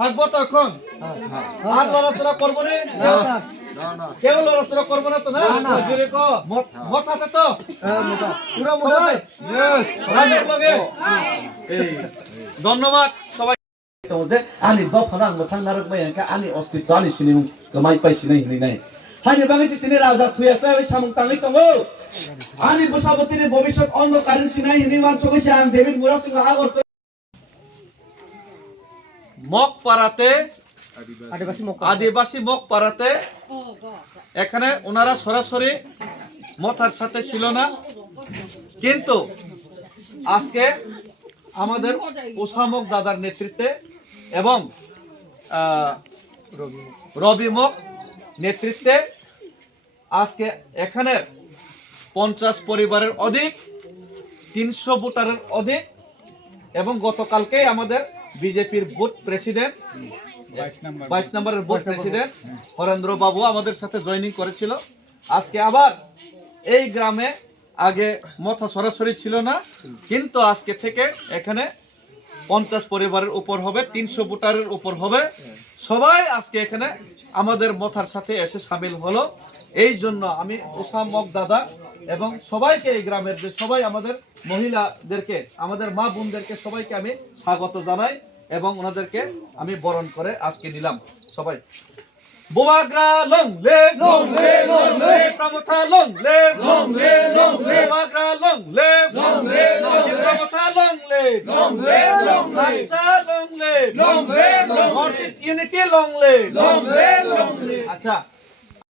থাকবো তো এখন আর লড়াচড়া করবো না কেউ লড়াচড়া করবো না তো না মাথাতে তো পুরো মোটাই ধন্যবাদ সবাই যে আনি দফানা আंबो थांनार बायका आनि अस्तित्व आनि सिनि गमाय पाइसिनै हिनै हानि बागैसि तिनि राजा थुयासै बै सामुं ताङै दङो आनि बसाबतिनि भबिष्यत अन्धकारिन सिनाय हिनि मानसोगैसि आं डेभिड मुरासिं आगर মগপাড়াতে আদিবাসী মগপাড়াতে এখানে ওনারা সরাসরি মথার সাথে ছিল না কিন্তু আজকে আমাদের ওসামক দাদার নেতৃত্বে এবং রবিমক নেতৃত্বে আজকে এখানে 50 পরিবারের অধিক 300 ভোটারের অধিক এবং গতকালকেই আমাদের বিজেপির বুথ প্রেসিডেন্ট 22 নম্বরের বুথ প্রেসিডেন্ট হরেন্দ্র বাবু আমাদের সাথে জয়েনিং করেছিল আজকে আবার এই গ্রামে আগে মথা সরাসরি ছিল না কিন্তু আজকে থেকে এখানে 50 পরিবারের উপর হবে 300 ভোটারের উপর হবে সবাই আজকে এখানে আমাদের মথার সাথে এসে শামিল হলো এই জন্য আমি ওসামক দাদা এবং সবাইকে এই গ্রামের যে সবাই আমাদের মহিলাদেরকে আমাদের মা বোনদেরকে সবাইকে আমি স্বাগত জানাই এবং ওনাদেরকে আমি বরণ করে আজকে নিলাম সবাই বুবাগ্রা লং লে প্রমথা লং লে বুবাগ্রা লং লে প্রমথা লং লে আইসা লং লে নর্থ ইস্ট ইউনিটি লং লে আচ্ছা